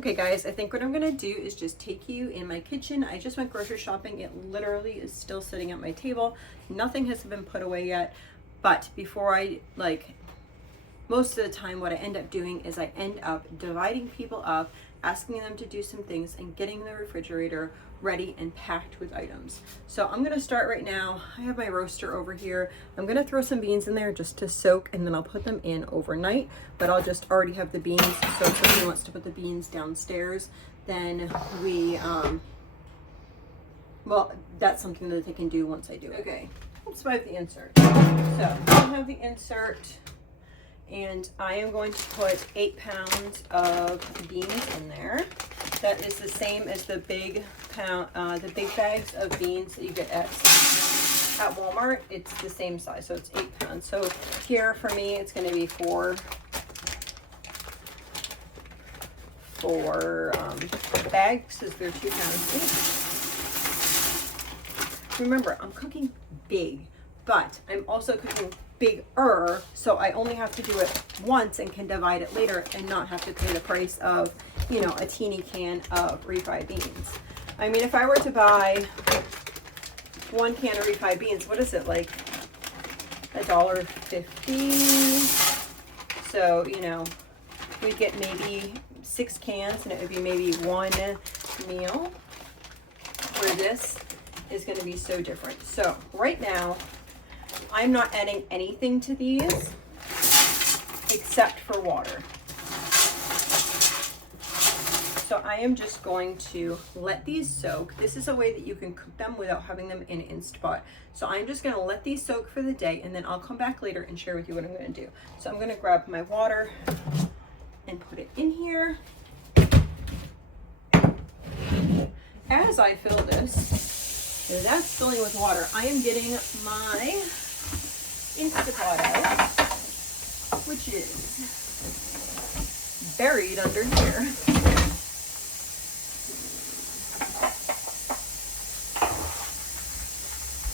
Okay guys, I think what I'm gonna do is just take you in my kitchen. I just went grocery shopping. It literally is still sitting at my table. Nothing has been put away yet. But before most of the time what I end up doing is I end up dividing people up, asking them to do some things and getting the refrigerator ready and packed with items. So I'm gonna start right now. I have my roaster over here. I'm gonna throw some beans in there just to soak, and then I'll put them in overnight, but I'll just already have the beans. So if somebody wants to put the beans downstairs, then well, that's something that they can do once I do it. Okay, let's buy the insert. So I have the insert, and I am going to put 8 pounds of beans in there. That is the same as the big bags of beans that you get at Walmart. It's the same size, so it's 8 pounds. So here for me, it's going to be four bags, because they're 2 pounds each. Remember, I'm cooking big, but I'm also cooking bigger, so I only have to do it once and can divide it later and not have to pay the price of, you know, a teeny can of refried beans. I mean, if I were to buy 1 can of refried beans, what is it, like $1.50? So, you know, we'd get maybe 6 cans, and it would be maybe 1 meal, where this is going to be so different. So right now, I'm not adding anything to these except for water. So I am just going to let these soak. This is a way that you can cook them without having them in Instapot. So I'm just going to let these soak for the day, and then I'll come back later and share with you what I'm going to do. So I'm going to grab my water and put it in here. As I fill this, that's filling with water, I am getting my Instapot out, which is buried under here.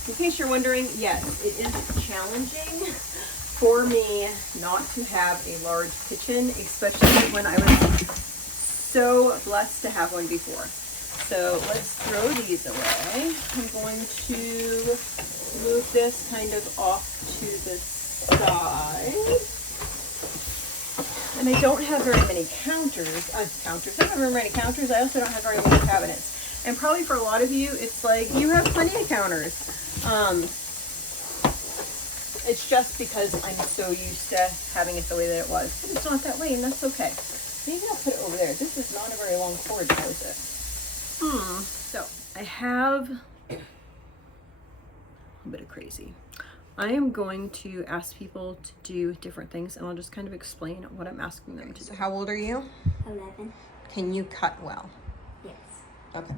In case you're wondering, yes, it is challenging for me not to have a large kitchen, especially when I was so blessed to have one before. So let's throw these away. I'm going to move this kind of off to the side. And I don't have very many counters. I don't have very many counters. I also don't have very many cabinets. And probably for a lot of you, it's like, you have plenty of counters. It's just because I'm so used to having it the way that it was. But it's not that way, and that's okay. Maybe I'll put it over there. This is not a very long cord, now is it? So I have a bit of crazy. I am going to ask people to do different things, and I'll just kind of explain what I'm asking them to do. So how old are you? 11. Can you cut well? Yes. Okay.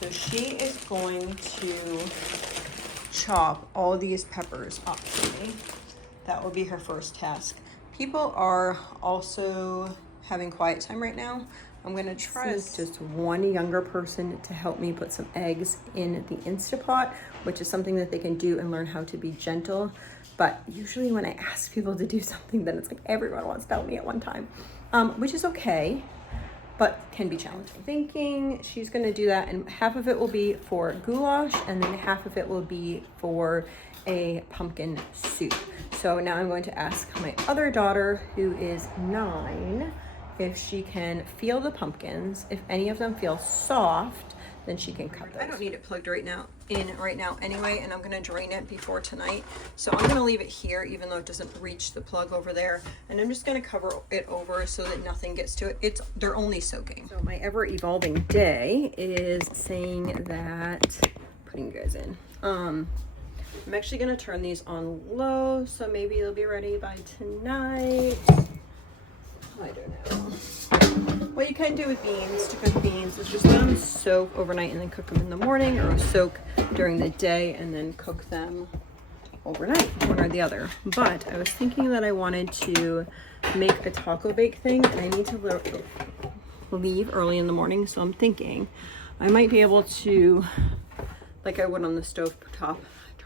So she is going to chop all these peppers up for me. That will be her first task. People are also having quiet time right now. I'm going to try just one younger person to help me put some eggs in the Instapot, which is something that they can do and learn how to be gentle. But usually when I ask people to do something, then it's like everyone wants to help me at one time, which is okay, but can be challenging. Thinking she's going to do that, and half of it will be for goulash, and then half of it will be for a pumpkin soup. So now I'm going to ask my other daughter, who is 9, if she can feel the pumpkins. If any of them feel soft, then she can cut those. I don't need it plugged right now anyway, and I'm gonna drain it before tonight. So I'm gonna leave it here, even though it doesn't reach the plug over there. And I'm just gonna cover it over so that nothing gets to it. They're only soaking. So my ever evolving day is saying that, putting you guys in, I'm actually gonna turn these on low, so maybe they'll be ready by tonight. I don't know. What you can do with beans, to cook beans, is just let them soak overnight and then cook them in the morning, or soak during the day and then cook them overnight, one or the other. But I was thinking that I wanted to make a taco bake thing, and I need to leave early in the morning, so I'm thinking I might be able to, like I would on the stove top,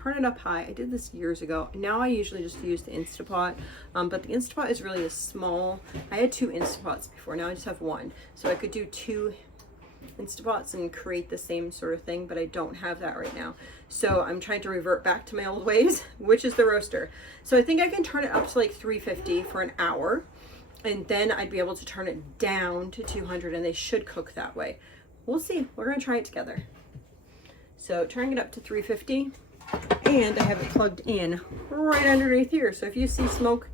turn it up high. I did this years ago. Now I usually just use the Instapot, but the Instapot is really a small. I had 2 Instapots before. Now I just have 1. So I could do 2 Instapots and create the same sort of thing, but I don't have that right now. So I'm trying to revert back to my old ways, which is the roaster. So I think I can turn it up to like 350 for an hour, and then I'd be able to turn it down to 200, and they should cook that way. We'll see. We're gonna try it together. So turning it up to 350, and I have it plugged in right underneath here. So if you see smoke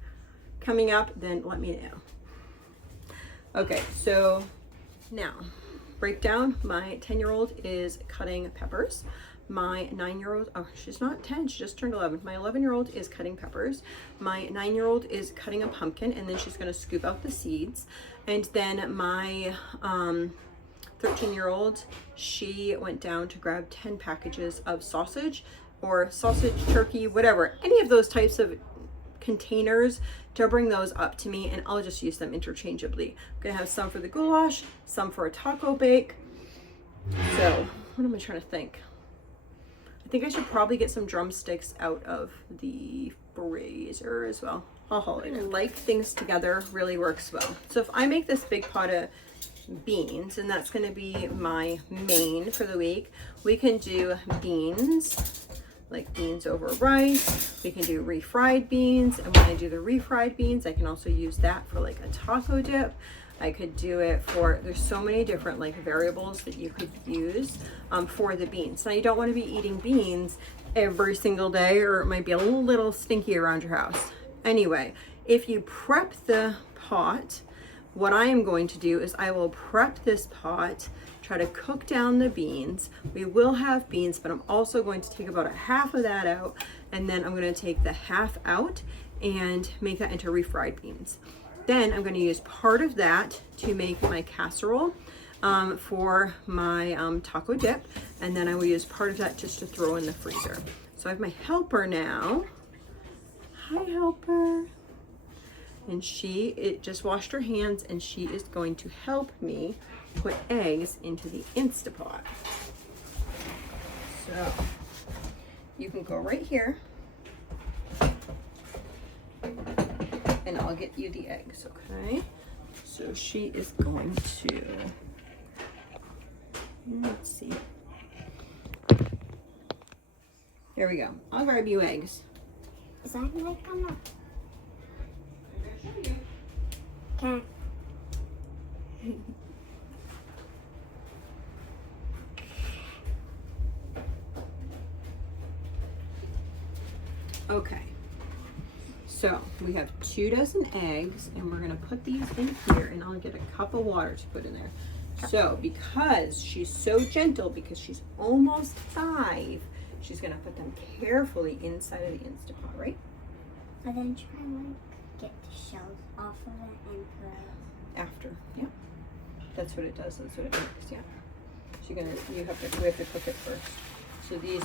coming up, then let me know. Okay, so now breakdown. My 10-year-old is cutting peppers. My 9-year-old, oh, she's not 10, she just turned 11. My 11-year-old is cutting peppers. My 9-year-old is cutting a pumpkin, and then she's gonna scoop out the seeds. And then my 13-year-old, she went down to grab 10 packages of sausage, or sausage, turkey, whatever, any of those types of containers, to bring those up to me, and I'll just use them interchangeably. I'm gonna have some for the goulash, some for a taco bake. So what am I trying to think? I think I should probably get some drumsticks out of the brazier as well. I'll haul it in. Like things together really works well. So if I make this big pot of beans, and that's going to be my main for the week, we can do beans, like beans over rice. We can do refried beans, and when I do the refried beans, I can also use that for like a taco dip. I could do it for, there's so many different like variables that you could use for the beans. Now you don't want to be eating beans every single day, or it might be a little stinky around your house. Anyway, if you prep the pot, what I am going to do is I will prep this pot, try to cook down the beans. We will have beans, but I'm also going to take about a half of that out, and then I'm going to take the half out and make that into refried beans. Then I'm going to use part of that to make my casserole for my taco dip, and then I will use part of that just to throw in the freezer. So I have my helper now. Hi, helper. And it just washed her hands, and she is going to help me put eggs into the Instapot. So you can go right here, and I'll get you the eggs, okay? So she is going to, let's see. There we go. I'll grab you eggs. Is that like I'm not? Okay. Okay. So we have 2 dozen eggs, and we're gonna put these in here, and I'll get a cup of water to put in there. So because she's so gentle, because she's almost 5, she's gonna put them carefully inside of the Instapot, right? And then try and like get the shells off of it and put it After, yeah. That's what it does, that's what it makes, yeah. So we have to cook it first. So these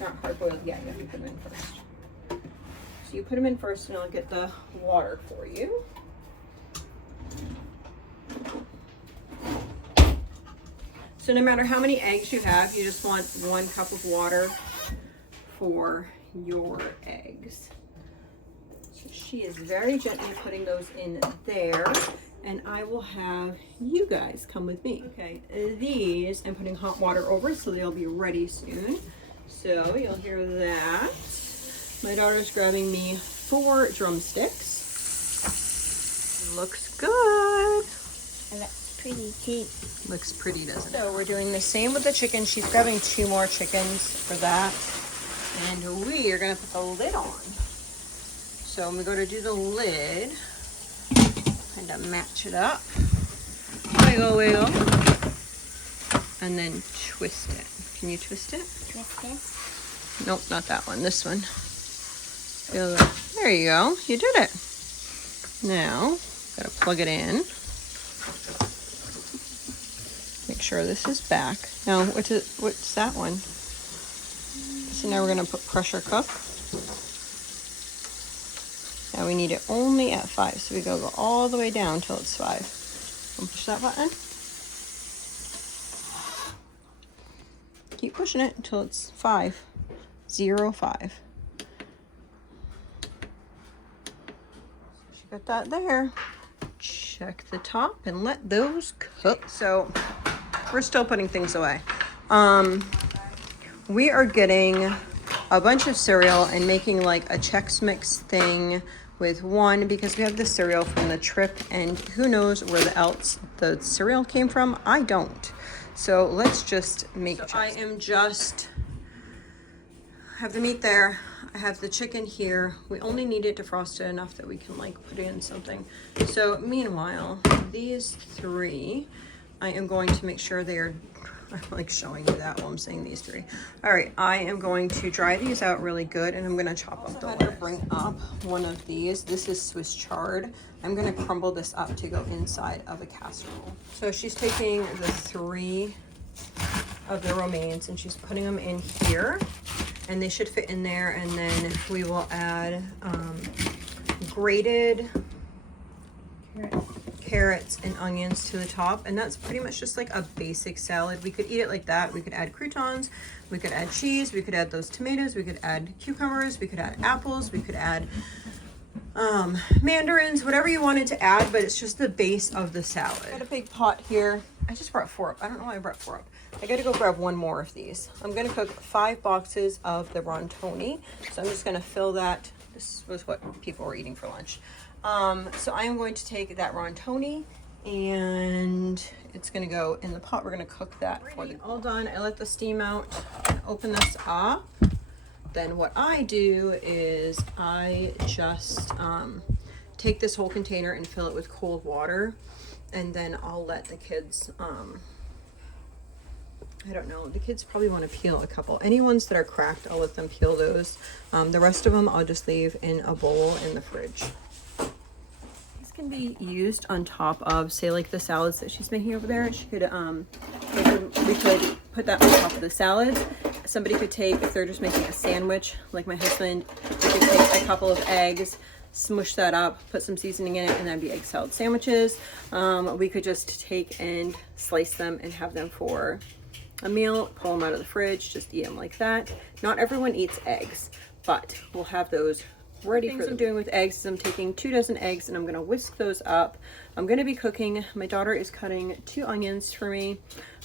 aren't hard boiled yet, you have to put them in first. So you put them in first, and I'll get the water for you. So no matter how many eggs you have, you just want 1 cup of water for your eggs. So she is very gently putting those in there, and I will have you guys come with me. Okay, these I'm putting hot water over, so they'll be ready soon. So you'll hear that. My daughter's grabbing me 4 drumsticks. Looks good. It looks pretty too. Looks pretty, doesn't it? So we're doing the same with the chicken. She's grabbing 2 more chickens for that. And we are gonna put the lid on. So when we go to do the lid, kind of match it up. Wiggle, wiggle. And then twist it. Can you twist it? Twist this? Nope, not that one. This one. Feel that. There you go. You did it. Now, gotta plug it in. Make sure this is back. Now, what's that one? So now we're gonna put pressure cook. Now we need it only at 5, so we go all the way down till it's 5. And push that button. Keep pushing it until it's 5. 05. She got that there. Check the top and let those cook. So we're still putting things away. We are getting a bunch of cereal and making like a Chex Mix thing with one because we have the cereal from the trip and who knows where the cereal came from. I don't. So let's just make Chex. I am just have the meat there. I have the chicken here. We only need it defrosted enough that we can like put in something. So meanwhile, these three, I am going to make sure they are, I'm like showing you that while I'm saying these three. All right, I am going to dry these out really good and I'm gonna chop up the lettuce. I'm gonna bring up one of these. This is Swiss chard. I'm gonna crumble this up to go inside of a casserole. So she's taking the three of the romaines and she's putting them in here. And they should fit in there, and then we will add grated carrots and onions to the top, and that's pretty much just like a basic salad. We could eat it like that. We could add croutons, we could add cheese, we could add those tomatoes, we could add cucumbers, we could add apples, we could add mandarins, whatever you wanted to add, but it's just the base of the salad. I got a big pot here. I just brought 4 up. I don't know why I brought 4 up. I gotta go grab one more of these. I'm gonna cook 5 boxes of the rontoni. So I'm just gonna fill that. This was what people were eating for lunch. So I am going to take that rontoni and it's gonna go in the pot. We're gonna cook that for the all done. I let the steam out, open this up. Then what I do is I just take this whole container and fill it with cold water. And then I'll let the kids, I don't know, the kids probably want to peel a couple. Any ones that are cracked, I'll let them peel those. The rest of them I'll just leave in a bowl in the fridge. These can be used on top of, say, like the salads that she's making over there. She could, we could put that on top of the salads. Somebody could take, if they're just making a sandwich, like my husband, we could take a couple of eggs, smush that up, put some seasoning in it, and that'd be egg salad sandwiches. We could just take and slice them and have them for a meal, pull them out of the fridge, just eat them like that. Not everyone eats eggs, but we'll have those ready for them. What I'm doing with eggs is I'm taking 2 dozen eggs and I'm gonna whisk those up. I'm gonna be cooking, my daughter is cutting 2 onions for me.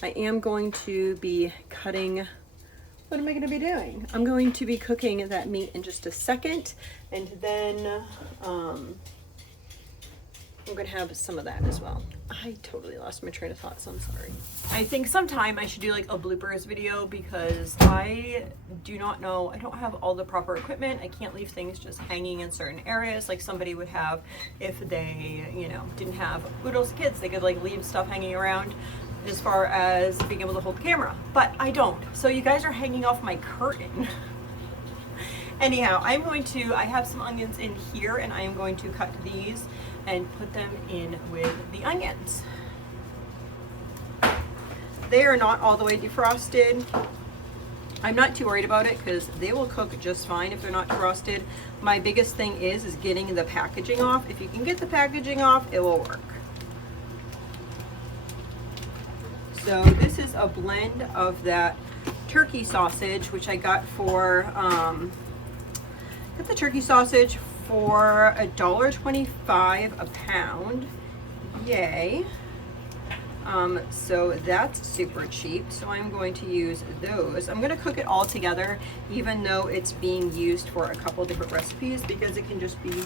I am going to be cutting, what am I going to be doing? I'm going to be cooking that meat in just a second, and then I'm going to have some of that as well. I totally lost my train of thought, so I'm sorry. I think sometime I should do like a bloopers video because I do not know, I don't have all the proper equipment. I can't leave things just hanging in certain areas like somebody would have if they, you know, didn't have little kids. They could like leave stuff hanging around as far as being able to hold the camera, but I don't. So you guys are hanging off my curtain. Anyhow, I'm going to, I have some onions in here and I am going to cut these and put them in with the onions. They are not all the way defrosted. I'm not too worried about it because they will cook just fine if they're not defrosted. My biggest thing is getting the packaging off. If you can get the packaging off, it will work. So this is a blend of that turkey sausage, which I got for, got the turkey sausage for $1.25 a pound. Yay. So that's super cheap. So I'm going to use those. I'm going to cook it all together, even though it's being used for a couple different recipes, because it can just be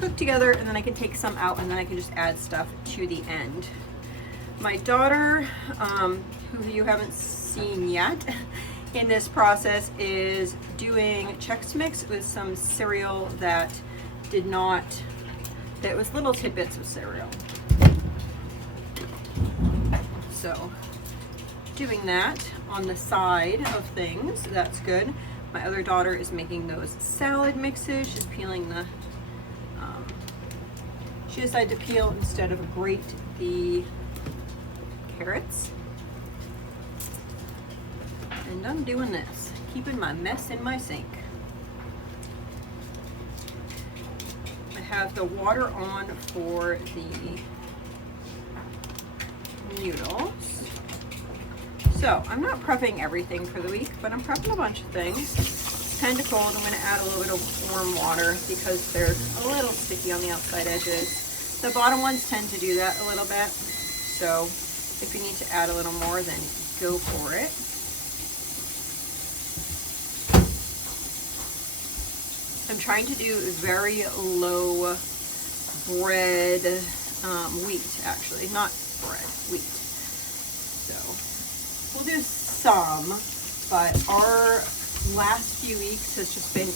cooked together and then I can take some out and then I can just add stuff to the end. My daughter, who you haven't seen yet in this process, is doing Chex Mix with some cereal that was little tidbits of cereal. So doing that on the side of things, that's good. My other daughter is making those salad mixes. She's peeling the, she decided to peel instead of grate the carrots. And I'm doing this, keeping my mess in my sink. I have the water on for the noodles. So I'm not prepping everything for the week, but I'm prepping a bunch of things. 10 to cold. I'm going to add a little bit of warm water because they're a little sticky on the outside edges. The bottom ones tend to do that a little bit. So if you need to add a little more, then go for it. I'm trying to do very low bread, wheat actually, not bread, wheat. So we'll do some, but our last few weeks has just been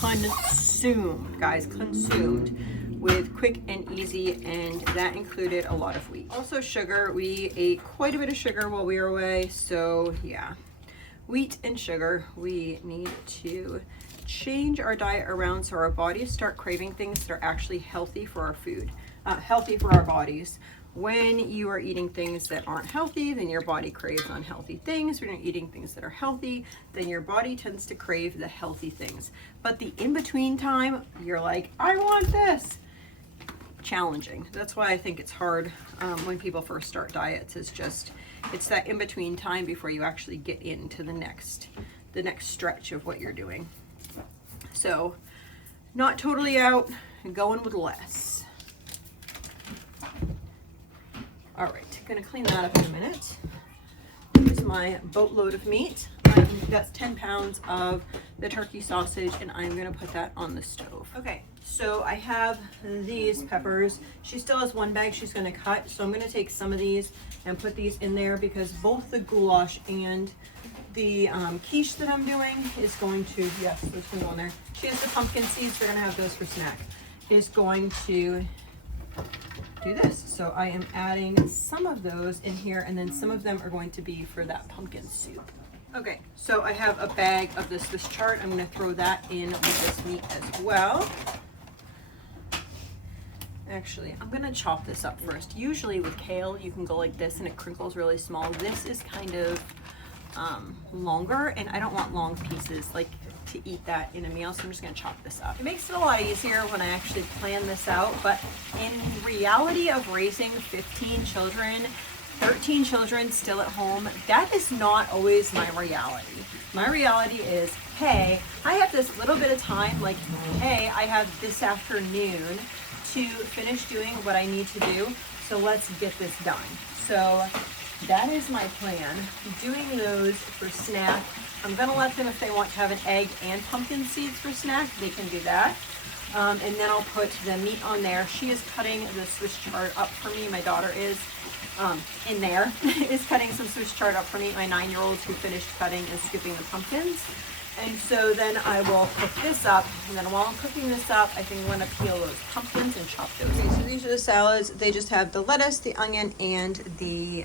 consumed, guys, consumed with quick and easy, and that included a lot of wheat. Also sugar, we ate quite a bit of sugar while we were away, so yeah, wheat and sugar, we need to change our diet around so our bodies start craving things that are actually healthy for our food, healthy for our bodies. When you are eating things that aren't healthy, then your body craves unhealthy things. When you're eating things that are healthy, then your body tends to crave the healthy things. But the in-between time, you're like, I want this. Challenging. That's why I think it's hard when people first start diets. It's that in-between time before you actually get into the next stretch of what you're doing. So, not totally out, going with less. All right, gonna clean that up in a minute. Here's my boatload of meat. That's 10 pounds of the turkey sausage, and I'm gonna put that on the stove. Okay, so I have these peppers. She still has one bag she's gonna cut, so I'm gonna take some of these and put these in there because both the goulash and the quiche that I'm doing is going to, yes, those can go in there. She has the pumpkin seeds, we're gonna have those for snack. Is going to do this. So I am adding some of those in here, and then some of them are going to be for that pumpkin soup. Okay, so I have a bag of the Swiss chard. I'm gonna throw that in with this meat as well. Actually, I'm gonna chop this up first. Usually with kale, you can go like this and it crinkles really small. This is kind of longer, and I don't want long pieces like to eat that in a meal, so I'm just gonna chop this up. It makes it a lot easier when I actually plan this out, but in reality of raising 15 children, 13 children still at home, that is not always my reality. My reality is, hey, I have this little bit of time, like, hey, I have this afternoon to finish doing what I need to do, so let's get this done. So that is my plan. Doing those for snack. I'm gonna let them, if they want to have an egg and pumpkin seeds for snack, they can do that. And then I'll put the meat on there. She is cutting the Swiss chard up for me. My daughter is in there, is cutting some Swiss chard up for me. My 9-year-old who finished cutting and scooping the pumpkins. And so then I will cook this up, and then while I'm cooking this up, I think I'm gonna peel those pumpkins and chop those. Okay, so these are the salads. They just have the lettuce, the onion, and the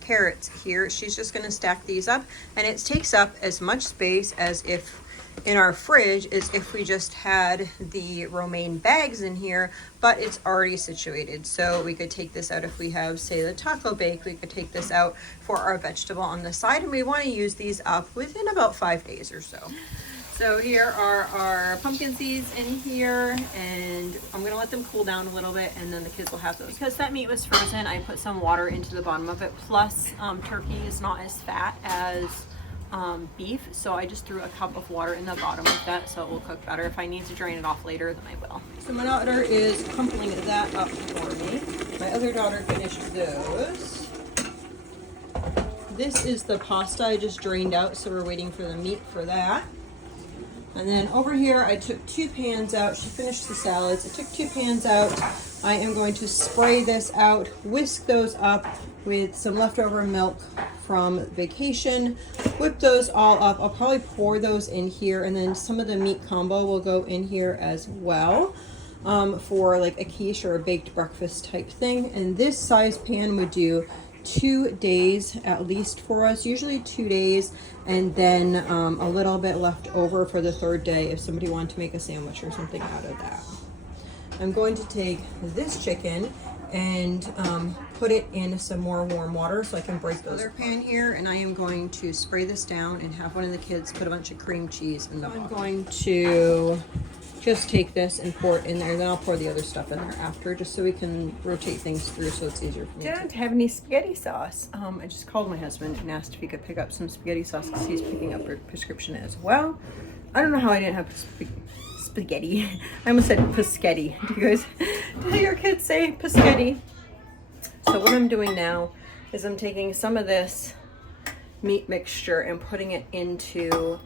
carrots here. She's just gonna stack these up, and it takes up as much space as if in our fridge as if we just had the romaine bags in here, but it's already situated. So we could take this out if we have, say, the taco bake. We could take this out for our vegetable on the side, and we want to use these up within about 5 days or so. So here are our pumpkin seeds in here, and I'm gonna let them cool down a little bit, and then the kids will have those. Because that meat was frozen, I put some water into the bottom of it. Plus, turkey is not as fat as beef, so I just threw a cup of water in the bottom of that so it will cook better. If I need to drain it off later, then I will. So my daughter is crumpling that up for me. My other daughter finished those. This is the pasta I just drained out, so we're waiting for the meat for that. And then over here, I took 2 pans out. She finished the salads. I took 2 pans out. I am going to spray this out, whisk those up with some leftover milk from vacation, whip those all up. I'll probably pour those in here, and then some of the meat combo will go in here as well for like a quiche or a baked breakfast type thing. And this size pan would do 2 days at least for us, usually 2 days, and then a little bit left over for the 3rd day if somebody wanted to make a sandwich or something out of that. I'm going to take this chicken and put it in some more warm water so I can break those. Other pan here, and I am going to spray this down and have one of the kids put a bunch of cream cheese in the bottom. I'm going to just take this and pour it in there. Then I'll pour the other stuff in there after, just so we can rotate things through so it's easier for me. Don't have any spaghetti sauce. I just called my husband and asked if he could pick up some spaghetti sauce because he's picking up a prescription as well. I don't know how I didn't have spaghetti. I almost said paschetti. Do you guys, do your kids say paschetti? So what I'm doing now is I'm taking some of this meat mixture and putting it into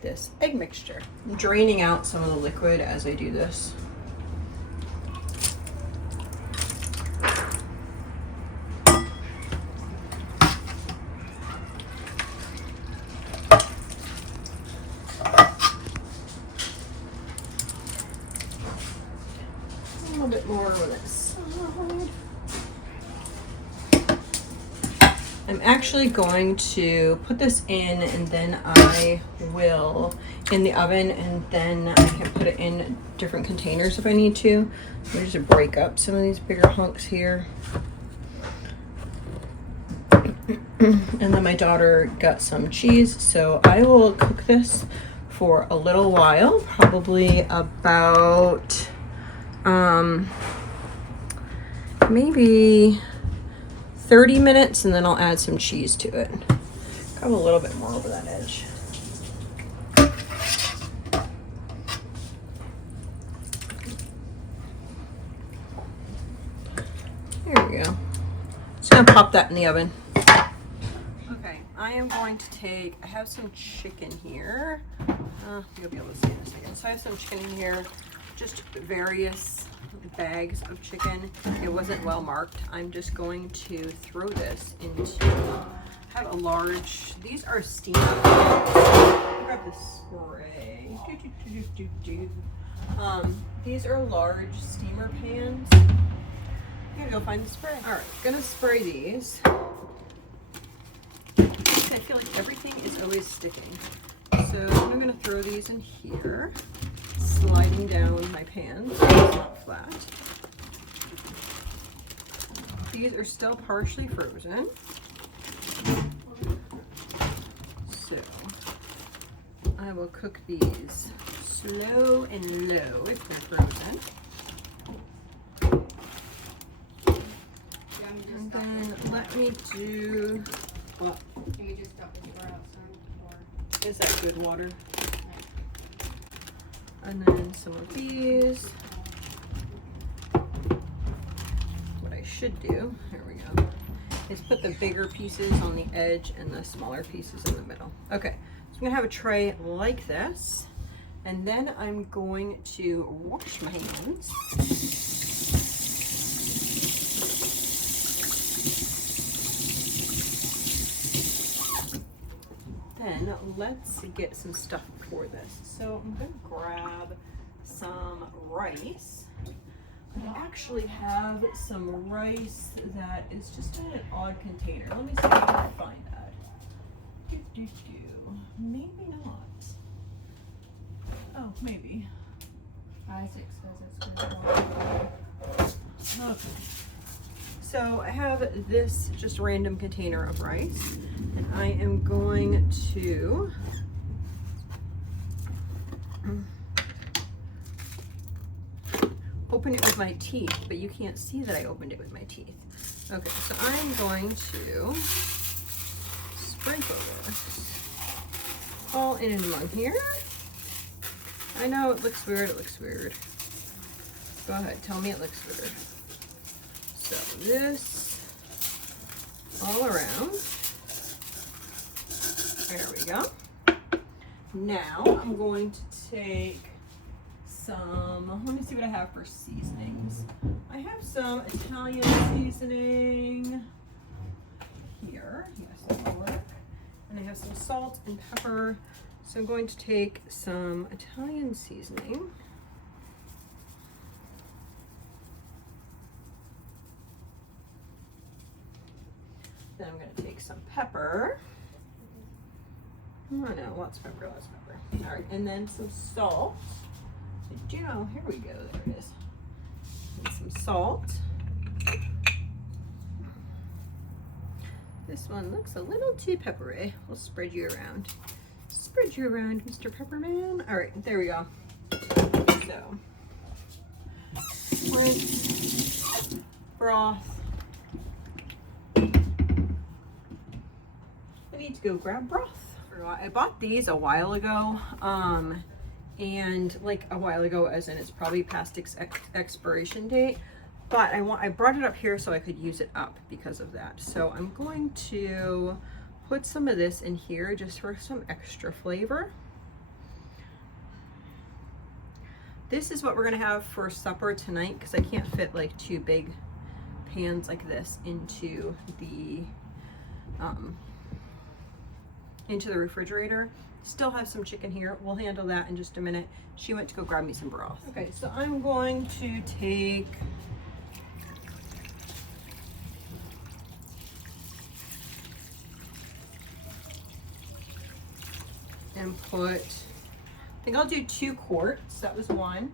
this egg mixture. I'm draining out some of the liquid as I do this. A little bit more on this side. I'm actually going to put this in and then I will in the oven, and then I can put it in different containers if I need to. Let me just break up some of these bigger hunks here. And then my daughter got some cheese, so I will cook this for a little while, probably about maybe 30 minutes, and then I'll add some cheese to it. Come a little bit more over that edge. There we go. Just gonna pop that in the oven. Okay, I am going to take, I have some chicken here. You'll be able to see in a second. So I have some chicken in here, just various bags of chicken. It wasn't well marked. I'm just going to throw this into, I have a large, these are steamer pans. Grab the spray. These are large steamer pans. I'm gonna go find the spray. All right, gonna spray these. I feel like everything is always sticking. So I'm gonna throw these in here, sliding down my pan so it's not flat. These are still partially frozen. So I will cook these slow and low if they're frozen. And then let me do what? Can we just stop the door outside? Or Is that good water? And then some of these. What I should do, here we go, is put the bigger pieces on the edge and the smaller pieces in the middle. Okay, so I'm gonna have a tray like this, and then I'm going to wash my hands. Then let's get some stuff for this. So I'm gonna grab some rice. I actually have some rice that is just in an odd container. Let me see if I can find that. Maybe not. Oh, maybe. Isaac says it's good. Okay. So I have this just random container of rice, and I am going to open it with my teeth, but you can't see that I opened it with my teeth. Okay, so I'm going to sprinkle this all in and among here. I know it looks weird, it looks weird. Go ahead, tell me it looks weird. So this all around. There we go. Now I'm going to take some, let me see what I have for seasonings. I have some Italian seasoning here. Yes, that'll work. And I have some salt and pepper. So I'm going to take some Italian seasoning. Then I'm going to take some pepper. Oh no, lots of pepper, lots of pepper. All right, and then some salt. So, here we go, there it is. And some salt. This one looks a little too peppery. We'll spread you around. Spread you around, Mr. Pepperman. All right, there we go. So, rinse, broth. I need to go grab broth. I bought these a while ago, and like a while ago as in it's probably past expiration date, but I brought it up here so I could use it up because of that. So I'm going to put some of this in here just for some extra flavor. This is what we're gonna have for supper tonight because I can't fit like 2 big pans like this into the refrigerator. Still have some chicken here. We'll handle that in just a minute. She went to go grab me some broth. Okay, so I'm going to take and put, I think I'll do 2 quarts. That was one.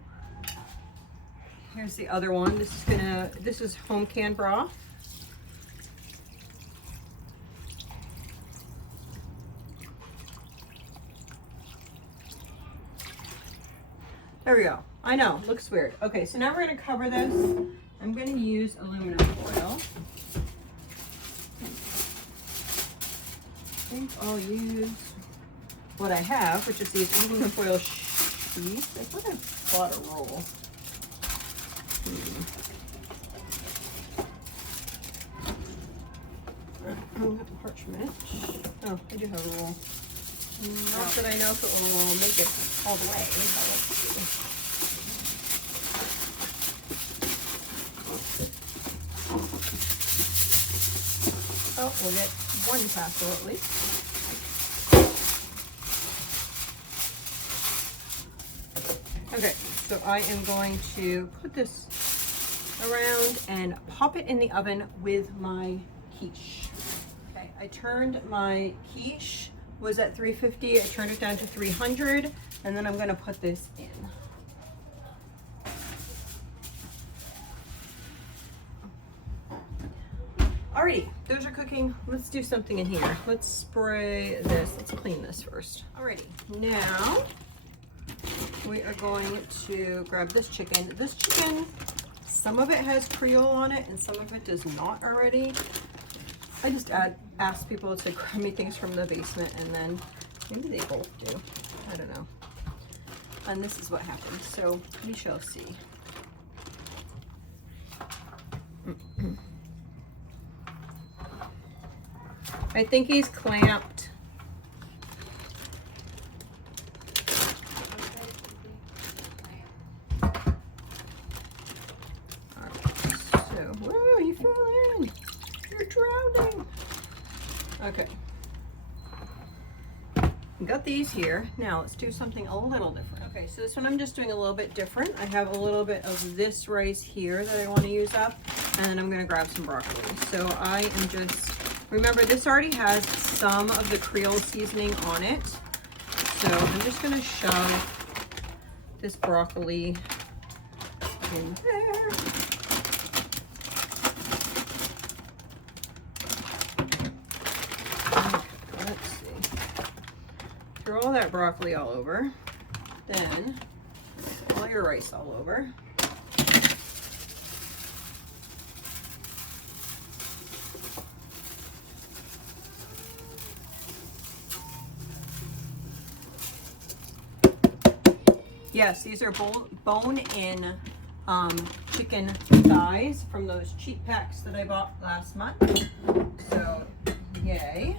Here's the other one. This is home canned broth. There we go. I know, looks weird. Okay, so now we're gonna cover this. I'm gonna use aluminum foil. I think I'll use what I have, which is these aluminum foil sheets. I thought I bought a roll. Oh, parchment. Oh, I do have a roll. Not that I know if it will make it all the way, but let's see. Oh, we'll get 1 casserole at least. Okay, so I am going to put this around and pop it in the oven with my quiche. Okay, I turned my quiche, was at 350, I turned it down to 300, and then I'm gonna put this in. Alrighty, those are cooking. Let's do something in here. Let's spray this, let's clean this first. Alrighty, now we are going to grab this chicken. This chicken, some of it has Creole on it and some of it does not already. I just ask people to grab me things from the basement and then maybe they both do. I don't know. And this is what happens. So we shall see. I think he's clamped. So, whoa, you fell in. You're drowning. Okay. Got these here. Now let's do something a little different. Okay, so this one I'm just doing a little bit different. I have a little bit of this rice here that I want to use up, and then I'm going to grab some broccoli. So I am just, remember this already has some of the Creole seasoning on it. So I'm just going to shove this broccoli in there. Throw all that broccoli all over, then all your rice all over. Yes, these are bone-in chicken thighs from those cheap packs that I bought last month. So, yay.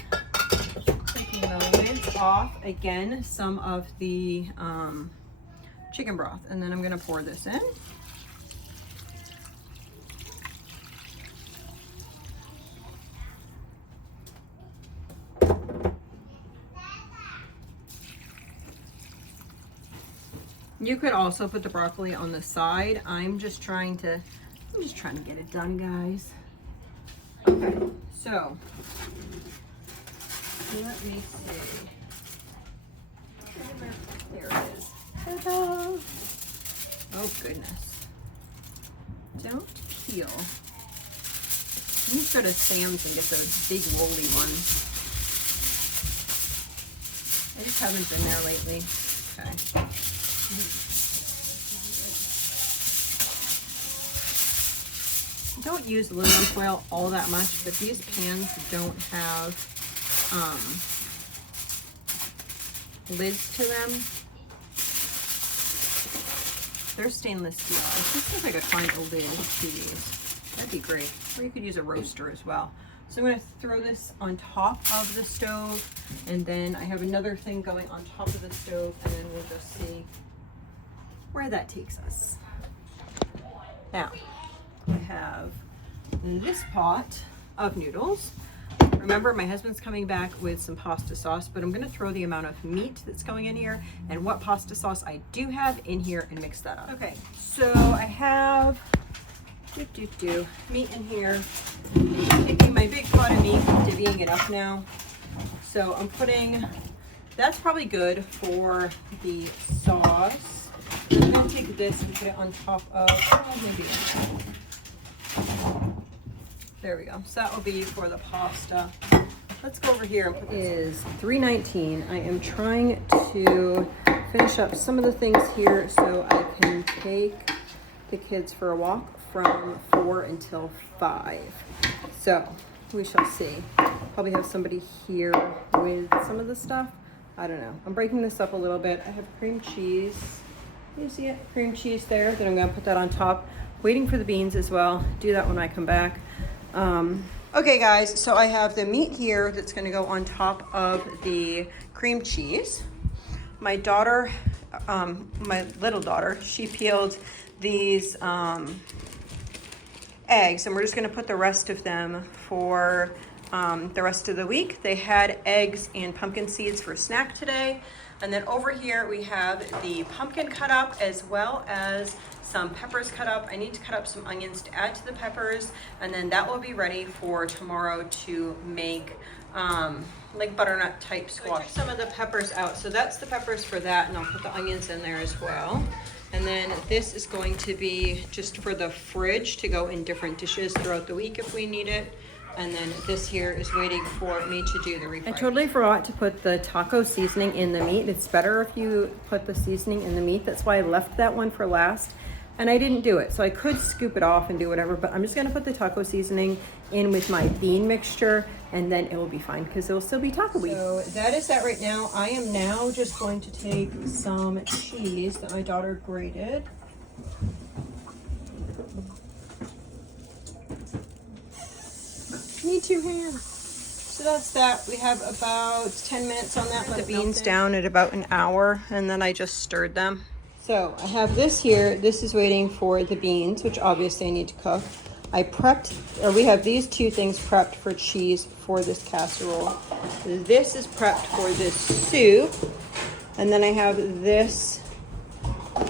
Taking the lids off, again, some of the chicken broth, and then I'm going to pour this in. You could also put the broccoli on the side. I'm just trying to get it done, guys. Okay, so let me see. There it is. Ta-da! Oh goodness. Don't peel. Let me go to Sam's and get those big rolly ones. I just haven't been there lately. Okay. don't use aluminum foil all that much, but these pans don't have lids to them. They're stainless steel. I just think I could find a lid to these. That'd be great. Or you could use a roaster as well. So I'm going to throw this on top of the stove, and then I have another thing going on top of the stove, and then we'll just see where that takes us. Now, I have this pot of noodles. Remember, my husband's coming back with some pasta sauce, but I'm going to throw the amount of meat that's going in here and what pasta sauce I do have in here and mix that up. Okay, so I have meat in here. Taking my big pot of meat, divvying it up now. So I'm putting, that's probably good for the sauce. I'm going to take this and put it on top of, maybe. There we go. So that will be for the pasta. Let's go over here. It is 3:19. I am trying to finish up some of the things here so I can take the kids for a walk from 4 until 5. So we shall see. Probably have somebody here with some of the stuff. I don't know. I'm breaking this up a little bit. I have cream cheese. You see it? Cream cheese there. Then I'm going to put that on top. Waiting for the beans as well. Do that when I come back. Okay guys, so I have the meat here that's going to go on top of the cream cheese. My daughter, my little daughter, she peeled these eggs, and we're just going to put the rest of them for the rest of the week. They had eggs and pumpkin seeds for snack today. And then over here we have the pumpkin cut up as well as some peppers cut up. I need to cut up some onions to add to the peppers, and then that will be ready for tomorrow to make like butternut type squash. So I took some of the peppers out, so that's the peppers for that, and I'll put the onions in there as well. And then this is going to be just for the fridge to go in different dishes throughout the week if we need it. And then this here is waiting for me to do the refried. I totally forgot to put the taco seasoning in the meat. It's better if you put the seasoning in the meat. That's why I left that one for last. And I didn't do it. So I could scoop it off and do whatever, but I'm just gonna put the taco seasoning in with my bean mixture, and then it will be fine because it will still be taco week. So that is that right now. I am now just going to take some cheese that my daughter grated. Need 2 hands. So that's that. We have about 10 minutes on that. Put the beans down at about an hour, and then I just stirred them. So I have this here. This is waiting for the beans, which obviously I need to cook. I prepped, or we have these 2 things prepped for cheese for this casserole. This is prepped for this soup. And then I have this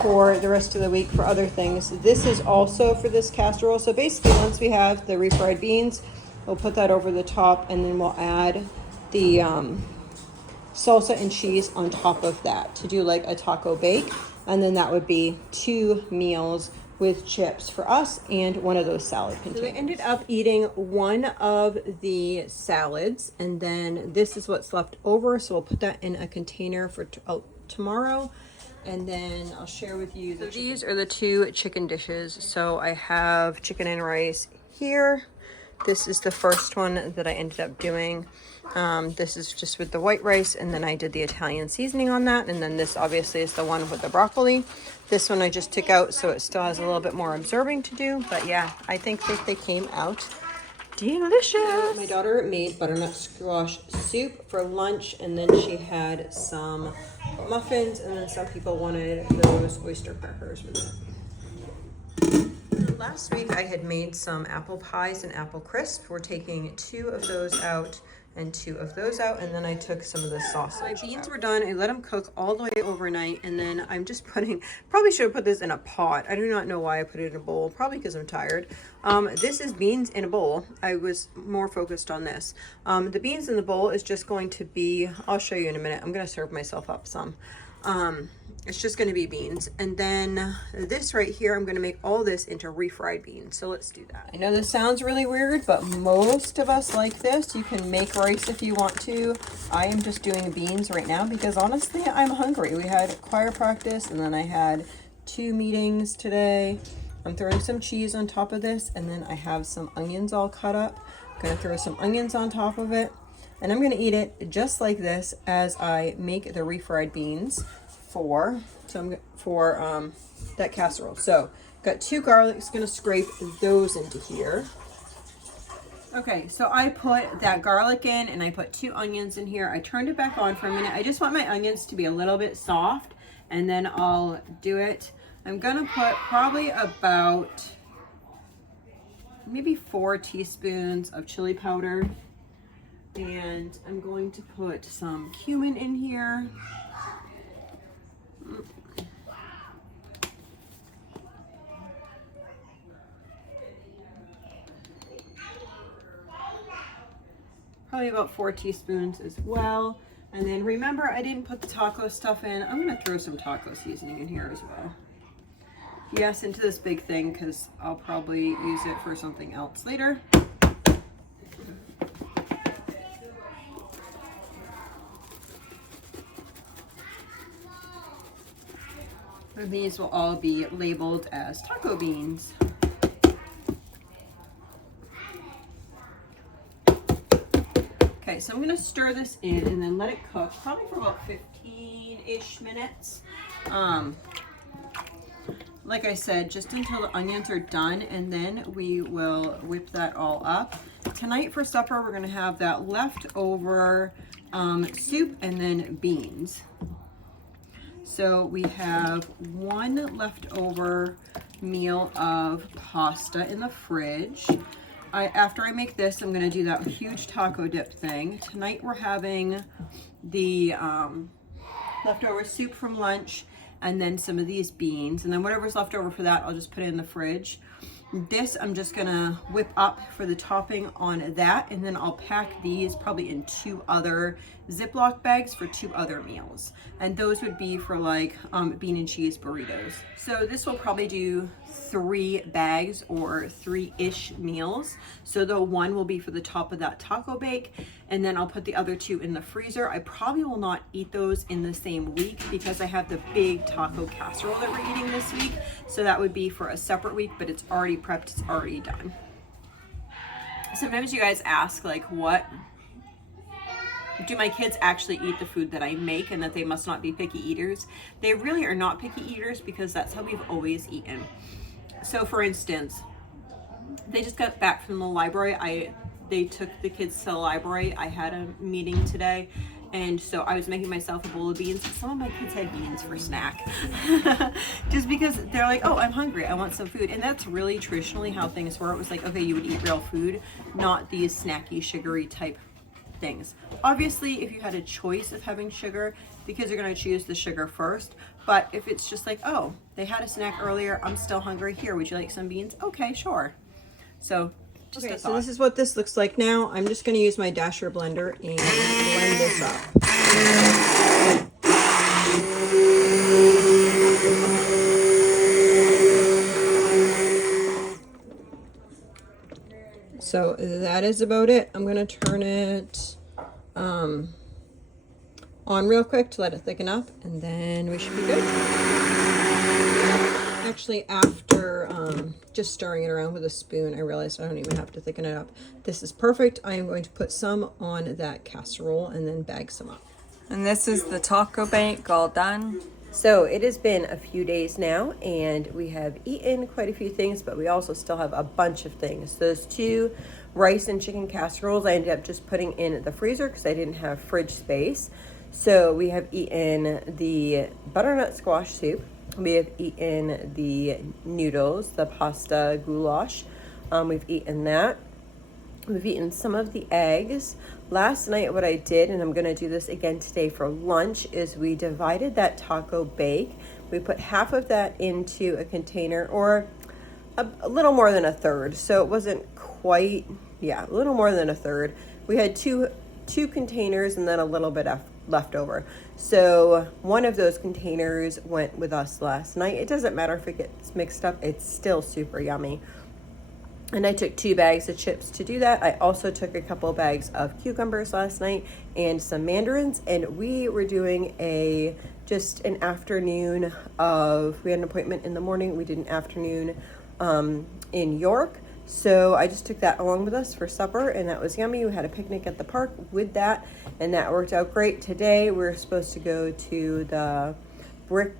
for the rest of the week for other things. This is also for this casserole. So basically once we have the refried beans, we'll put that over the top, and then we'll add the salsa and cheese on top of that to do like a taco bake. And then that would be 2 meals with chips for us and one of those salad containers. So I ended up eating one of the salads, and then this is what's left over. So we'll put that in a container for tomorrow. And then I'll share with you. So these are the 2 chicken dishes. So I have chicken and rice here. This is the first one that I ended up doing. This is just with the white rice, and then I did the Italian seasoning on that. And then this obviously is the one with the broccoli. This one I just took out, so it still has a little bit more absorbing to do. But yeah, I think that they came out delicious. My daughter made butternut squash soup for lunch, and then she had some muffins, and then some people wanted those oyster crackers with it. Last week I had made some apple pies and apple crisp. We're taking 2 of those out and 2 of those out, and then I took some of the sausage. My beans were done. I let them cook all the way overnight, and then I'm just putting, probably should have put this in a pot. I do not know why I put it in a bowl, probably because I'm tired. This is beans in a bowl. I was more focused on this. The beans in the bowl is just going to be, I'll show you in a minute. I'm going to serve myself up some. It's just going to be beans. And then this right here, I'm going to make all this into refried beans. So let's do that. I know this sounds really weird, but most of us like this. You can make rice if you want to. I am just doing beans right now because honestly, I'm hungry. We had choir practice, and then I had 2 meetings today. I'm throwing some cheese on top of this, and then I have some onions all cut up. I'm gonna throw some onions on top of it, and I'm gonna eat it just like this as I make the refried beans for that casserole. So got 2 garlics, gonna scrape those into here. Okay, so I put that garlic in and I put 2 onions in here. I turned it back on for a minute. I just want my onions to be a little bit soft, and then I'll do it. I'm gonna put probably about maybe 4 teaspoons of chili powder, and I'm going to put some cumin in here. Probably about 4 teaspoons as well. And then remember, I didn't put the taco stuff in. I'm gonna throw some taco seasoning in here as well. Yes, into this big thing, because I'll probably use it for something else later. And these will all be labeled as taco beans. Okay, so I'm gonna stir this in and then let it cook probably for about 15-ish minutes. Like I said, just until the onions are done, and then we will whip that all up. Tonight for supper, we're gonna have that leftover soup and then beans. So we have 1 leftover meal of pasta in the fridge. After I make this, I'm gonna do that huge taco dip thing. Tonight we're having the leftover soup from lunch, and then some of these beans, and then whatever's left over for that, I'll just put it in the fridge. This I'm just gonna whip up for the topping on that, and then I'll pack these probably in 2 other Ziploc bags for 2 other meals, and those would be for like bean and cheese burritos. So this will probably do 3 bags or 3-ish meals. So the 1 will be for the top of that taco bake, and then I'll put the other 2 in the freezer. I probably will not eat those in the same week because I have the big taco casserole that we're eating this week. So that would be for a separate week, but it's already prepped, it's already done. Sometimes you guys ask, like, what do my kids actually eat the food that I make, and that they must not be picky eaters? They really are not picky eaters because that's how we've always eaten. So for instance, they just got back from the library. They took the kids to the library. I had a meeting today, and so I was making myself a bowl of beans. Some of my kids had beans for snack just because they're like, oh, I'm hungry, I want some food. And that's really traditionally how things were. It was like, okay, you would eat real food, not these snacky, sugary type things. Obviously, if you had a choice of having sugar, the kids are going to choose the sugar first. But if it's just like, oh, they had a snack earlier, I'm still hungry, here, would you like some beans? Okay, sure. So just okay, a so thought. this is what this looks like now. I'm just going to use my dasher blender and blend this up. So that is about it. I'm going to turn it on real quick to let it thicken up, and then we should be good. Actually, after just stirring it around with a spoon, I realized I don't even have to thicken it up. This is perfect. I am going to put some on that casserole and then bag some up. And this is the taco bake all done. So it has been a few days now, and we have eaten quite a few things, but we also still have a bunch of things. Those 2 rice and chicken casseroles I ended up just putting in the freezer because I didn't have fridge space. So we have eaten the butternut squash soup. We have eaten the noodles, the pasta goulash. We've eaten that. We've eaten some of the eggs. Last night what I did, and I'm going to do this again today for lunch, is we divided that taco bake. We put half of that into a container, or a little more than a third. So it wasn't quite, yeah, a little more than a third. We had two containers and then a little bit left over. So one of those containers went with us last night. It doesn't matter if it gets mixed up, it's still super yummy. And I took 2 bags of chips to do that. I also took a couple bags of cucumbers last night and some mandarins, and we were doing just an afternoon of, we had an appointment in the morning, we did an afternoon in York. So I just took that along with us for supper, and that was yummy. We had a picnic at the park with that, and that worked out great. Today we're supposed to go to the brick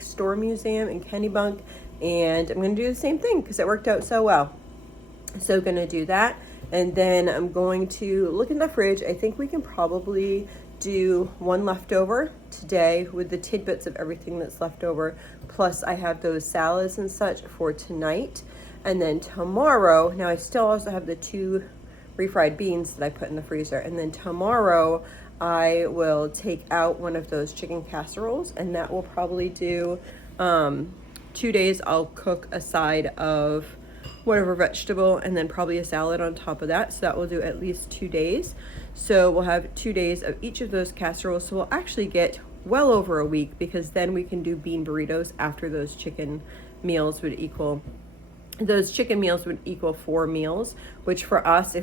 store museum in Kennebunk, and I'm going to do the same thing because it worked out so well. So going to do that, and then I'm going to look in the fridge. I think we can probably do one leftover today with the tidbits of everything that's left over, plus I have those salads and such for tonight. And then tomorrow, now I still also have the 2 refried beans that I put in the freezer, and then tomorrow I will take out one of those chicken casseroles, and that will probably do 2 days. I'll cook a side of whatever vegetable and then probably a salad on top of that, so that will do at least 2 days. So we'll have 2 days of each of those casseroles, so we'll actually get well over a week, because then we can do bean burritos after those chicken meals would equal 4 meals, which for us,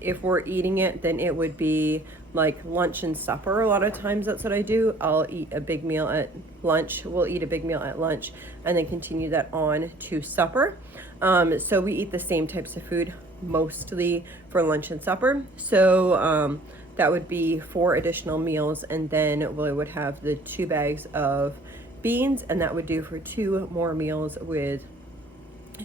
if we're eating it, then it would be like lunch and supper. A lot of times that's what I do. I'll eat a big meal at lunch. We'll eat a big meal at lunch and then continue that on to supper. So we eat the same types of food mostly for lunch and supper. So that would be 4 additional meals, and then we would have the 2 bags of beans, and that would do for 2 more meals with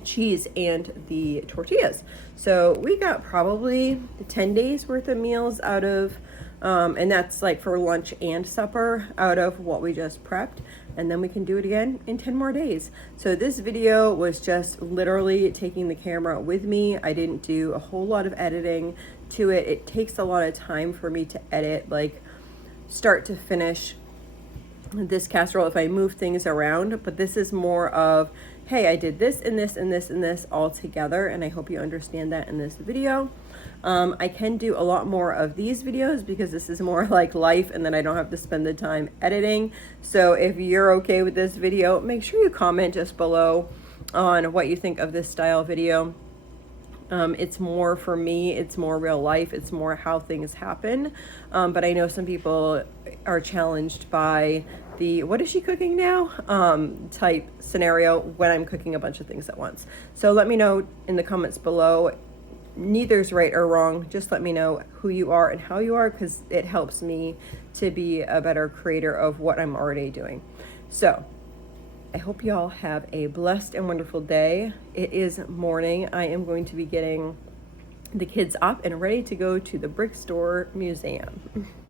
cheese and the tortillas. So we got probably 10 days worth of meals out of and that's like for lunch and supper out of what we just prepped, and then we can do it again in 10 more days. So this video was just literally taking the camera with me. I didn't do a whole lot of editing to it. It takes a lot of time for me to edit, like start to finish this casserole if I move things around, but this is more of, hey, I did this and this and this and this all together, and I hope you understand that in this video. I can do a lot more of these videos because this is more like life, and then I don't have to spend the time editing. So if you're okay with this video, make sure you comment just below on what you think of this style video. It's more for me, it's more real life, it's more how things happen. But I know some people are challenged by the what is she cooking now type scenario when I'm cooking a bunch of things at once. So let me know in the comments below. Neither's right or wrong. Just let me know who you are and how you are, because it helps me to be a better creator of what I'm already doing. So I hope you all have a blessed and wonderful day. It is morning. I am going to be getting the kids up and ready to go to the brick store museum.